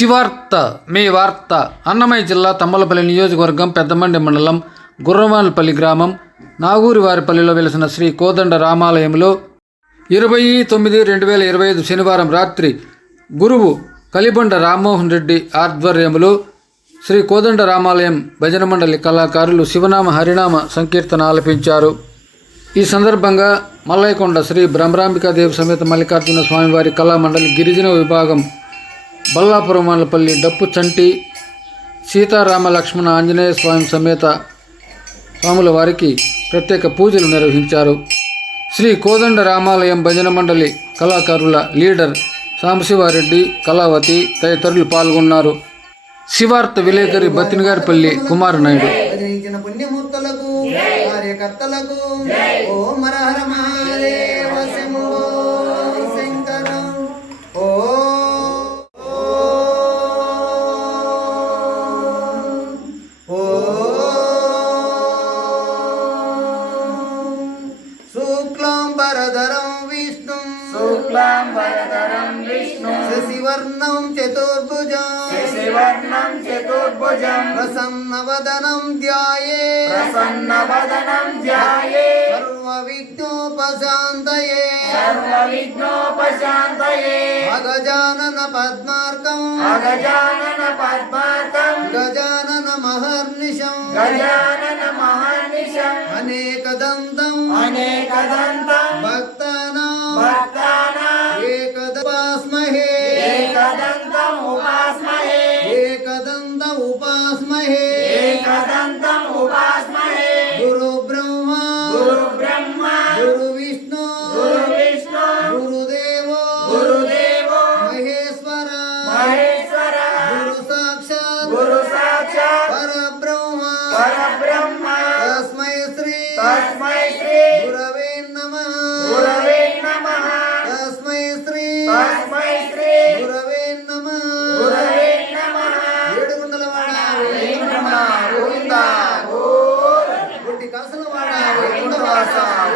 శివార్త మీ వార్త అన్నమయ్య జిల్లా తమ్మలపల్లి నియోజకవర్గం పెద్దమండి మండలం గుర్రవానపల్లి గ్రామం నాగూరివారిపల్లిలో వెలిసిన శ్రీ కోదండ రామాలయంలో ఇరవై తొమ్మిది రెండు వేల ఇరవై ఐదు శనివారం రాత్రి గురువు కలిబండ రామ్మోహన్ రెడ్డి ఆధ్వర్యంలో శ్రీ కోదండ రామాలయం భజన మండలి కళాకారులు శివనామ హరినామ సంకీర్తన ఆలపించారు. ఈ సందర్భంగా మల్లయ్యకొండ శ్రీ బ్రహ్మరాంబికాదేవి సమేత మల్లికార్జున స్వామివారి కళామండలి గిరిజన విభాగం బల్లాపురం వాళ్ళపల్లి డప్పు చంటి సీతారామ లక్ష్మణ ఆంజనేయ స్వామి సమేత స్వాముల వారికి ప్రత్యేక పూజలు నిర్వహించారు. శ్రీ కోదండ రామాలయం భజన మండలి కళాకారుల లీడర్ సాంబశివారెడ్డి కళావతి తదితరులు పాల్గొన్నారు. శివార్త విలేకరి బతినగారిపల్లి కుమార్ నాయుడు भरधरं विष्णु। शशिवर्णं चतुर्भुजं शशिवर्णं चतुर्भुजं। प्रसन्नवदनं ध्याये। प्रसन्नवदनं ध्याये। सर्वविघ्नोपशान्तये। सर्वविघ्नोपशान्तये। अगजानन पद्मार्कम् अगजानन पद्मार्कम् गजानन महर्निशम् गजानन महर्निशम् अनेकदन्तम् अनेकदन्तम् भक्ता Awesome.